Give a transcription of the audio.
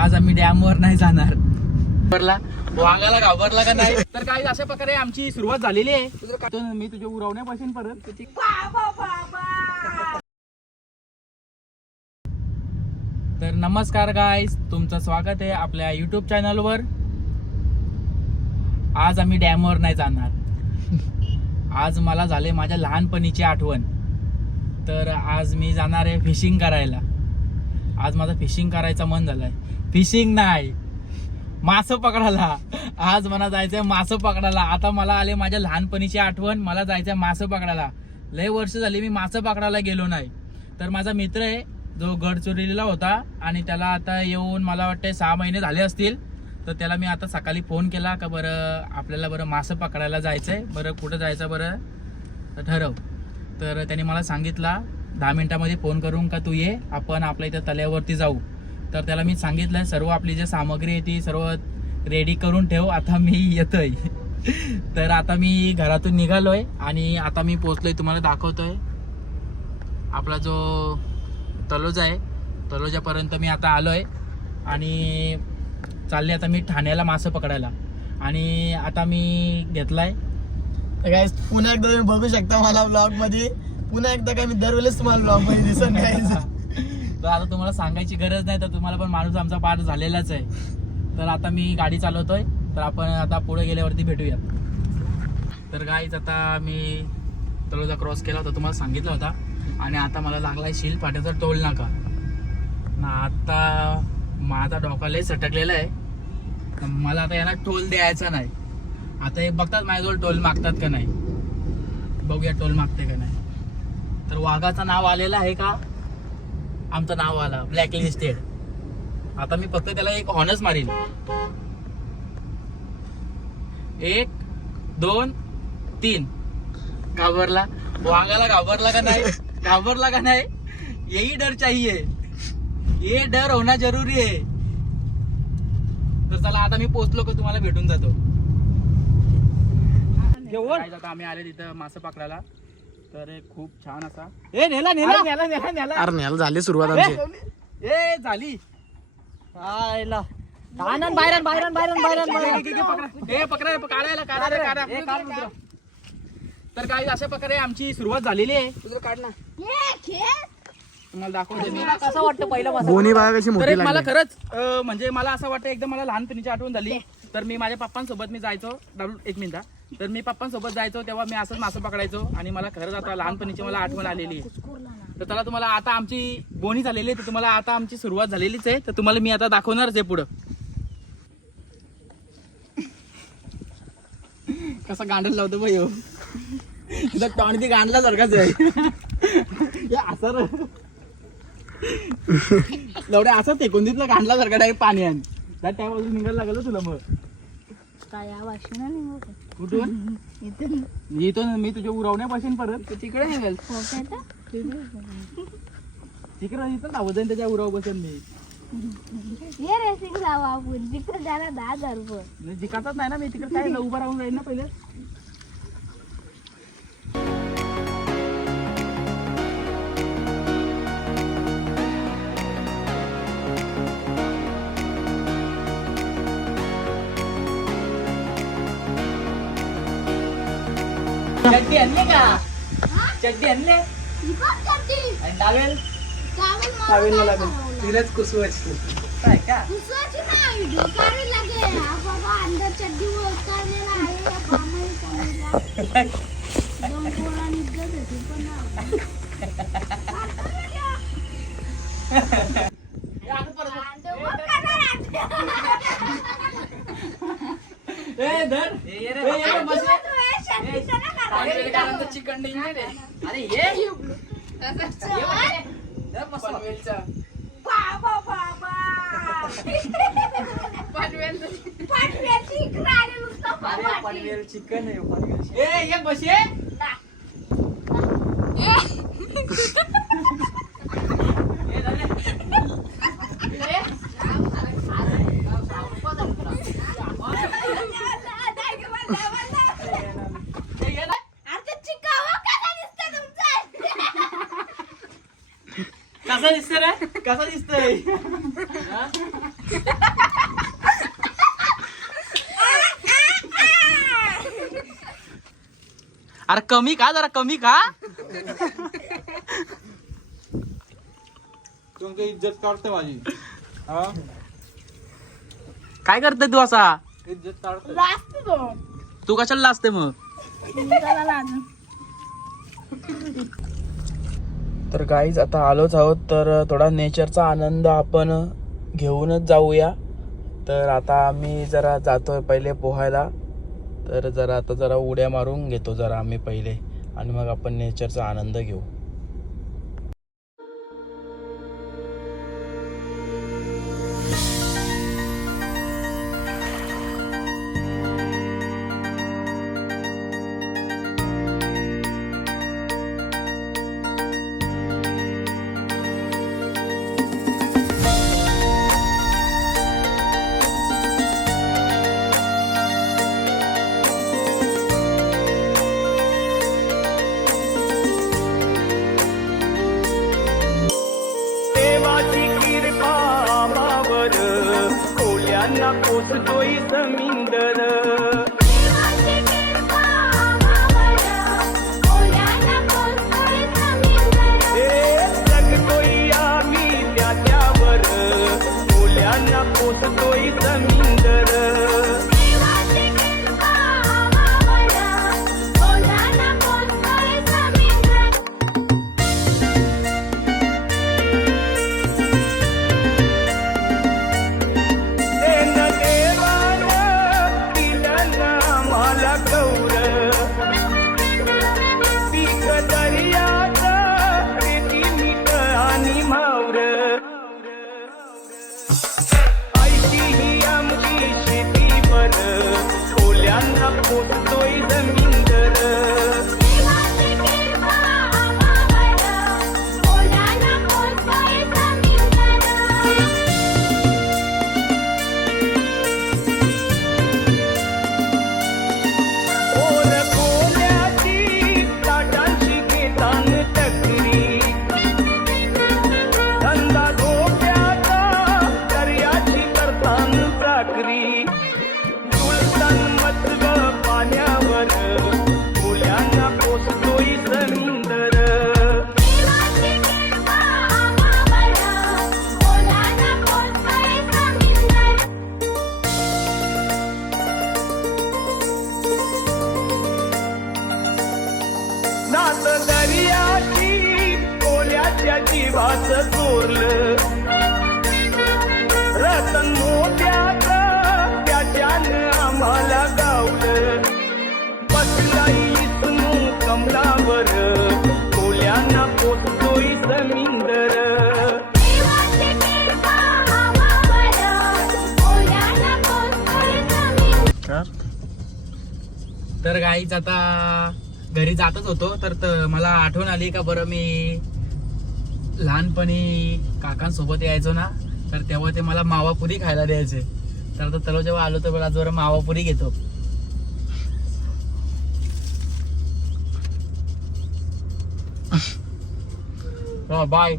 आज आम्ही डॅमवर नाही जाणार. वांगाला घाबरला का नाही? तर काही अशा प्रकारे आमची सुरुवात झालेली आहे. तुझं मी तुझ्या उरवण्यापासून परत तर नमस्कार गाईज तुमचं स्वागत आहे आपल्या युट्यूब चॅनलवर आज आम्ही डॅमवर नाही जाणार. आज मला झाले माझ्या लहानपणीची आठवण. तर आज मी जाणार आहे फिशिंग करायला. आज माझं फिशिंग करायचं मन झालंय. फिशिंग नाही. मासं पकडायला. आज मला जायचंय मासं पकडायला. आता मला आले माझ्या लहानपणीची आठवण. मला जायचंय मासं पकडायला. लय वर्ष झाली मी मासं पकडायला गेलो नाही. तर माझा मित्र आहे जो गडचिरोलीला होता आणि त्याला आता येऊन मला वाटतं सहा महिने झाले असतील. तर त्याला मी आता सकाळी फोन केला का बरं आपल्याला बरं मासं पकडायला जायचंय. बरं कुठं जायचं बरं? तर ठरव. तर त्याने मला सांगितला दहा मिनिटामध्ये फोन करून का तू ये आपण आपल्या इथं तल्यावरती जाऊ. तर त्याला मी सांगितलं सर्व आपली जी सामग्री आहे ती सर्व रेडी करून ठेव आता मी येतोय. तर आता मी घरातून निघालोय आणि आता मी पोचलोय तुम्हाला दाखवतोय. आपला जो तलोजा आहे तलोजापर्यंत मी आता आलोय. आणि चालले आता मी ठाण्याला मासं पकडायला. आणि आता मी घेतलाय. काय पुन्हा एकदा तुम्ही बघू शकता मला ब्लॉगमध्ये. पुन्हा एकदा काय मी दरवेळेस तुम्हाला ब्लॉगमध्ये दिसत नाही. तर आता तुम्हाला सांगायची गरज नाही तर तुम्हाला पण माणूस आमचा पाठ झालेलाच आहे. तर आता मी गाडी चालवतोय तर आपण आता पुढे गेल्यावरती भेटूया तर गाईच आता मी तळोजा क्रॉस केला होता तुम्हाला सांगितलं होता. आणि आता मला लागलाय शील फाट्याचा टोल नाका. ना आता माझा डोका लय सटकलेला आहे. तर मला आता यांना टोल द्यायचा नाही. आता हे बघतात माझ्याजवळ टोल मागतात का नाही? बघूया टोल मागते का नाही. तर वाघाचं नाव आलेलं आहे का? आमचं नाव आलं. ब्लॅक लिस्टेड आता मी फक्त त्याला एक हॉनस मारीन. एक दोन तीन. घाबरला. वाघाला घाबरला का नाही? घाबरला का नाही? यही डर चाहिए. ये डर होना जरुरी आहे. तर चला आता मी पोचलो का तुम्हाला भेटून जातो. आम्ही आले तिथं मासं पकडायला. तर एक खूप छान असा. ए नेला नेला. नेला नेला नेला. अरे न्यायला झाली सुरुवात आमची. ए झाली. आयला. आनंद बाहेर बाहेर बाहेर घे, पकडा. काढायला काढा काढा तर काही अशा प्रकारे आमची सुरुवात झालेली आहे. तुम्हाला दाखवतो मी. कसं वाटतं पहिलं गोणी बागा कशी तर मोठी एक मला लागली खरंच अं, म्हणजे मला असं वाटतं एकदम मला लहानपणीची आठवण झाली. तर मी माझ्या पप्पांसोबत मी जायचो. दारू एक मिनिटा तर मी पप्पांसोबत जायचो तेव्हा मी असंच मासं पकडायचो आणि मला खरंच आता लहानपणीची मला आठवण आलेली आहे. तर त्याला तुम्हाला आता आमची बोनी झालेली आहे तर तुम्हाला आता आमची सुरुवात झालेलीच आहे. तर तुम्हाला मी आता दाखवणारच आहे पुढं. कसा गांडल लावतो भाई हो तुझा टॉण ती गांडला सारखाच आहे असं रे. लवड्या असं तेकोंदीतला गांडला सारखा डायरेक्ट पाणी आहे त्या टायमाला निघायला लागलं तुला मग? कुठून मी येतो ना मी तुझ्या उरवण्यापासून परत. तिकडे निघाल तिकडे इथं धावत जाईन त्याच्या उराव बसेल मी. ये रेसिंग लावा आपण तिकडे जायला दहा हजार रुपये. म्हणजे जिकाचाच नाही ना मी तिकडे काय उभा राहून जाईन ना पहिले. चड्डी आणले का? चड्डी आणले? ही. आणि लागेल. लागेल. तिलाच कुसवायची. काय का? लागेल. हा ए धर. ए रे ए, हे ना रे. मस्त. नुसतं अरे बाबाची. पनवेल चिकन आहे पनवेल चिकन. ए ये बस कसा दिसतोय रे कसा दिसतोय अरे कमी का जरा कमी का तुमची इज्जत काढते माझी. काय करते तू असा? इज्जत काढते. तू. कशाला असते मग? तर काहीच आता आलोच आहोत तर थोडा नेचरचा आनंद आपण घेऊनच जाऊया. तर आता आम्ही जरा जातोय पहिले पोहायला. तर जरा आता जरा उड्या मारून घेतो जरा आम्ही पहिले. आणि मग आपण नेचरचा आनंद घेऊ. पोचतोय जमीनदर हे जगतोय आम्ही त्याच्यावर कोल्यांना पोचतोय जमीनदर जीवाच चोरलं. रतन मोत्याच त्याच्यानं आम्हाला गावलं. बसलाई इस्नू कमलावर कोल्यांना पोचतोय जमीनदर तर? गाईच आता घरी जातच होतो. तर त- मला आठवण आली का बरं मी लहानपणी काकांसोबत यायचो ना तर तेव्हा ते मला मावापुरी खायला द्यायचे. तर आता तलो जेव्हा आलो तर आज जरा मावापुरी घेतो. बाय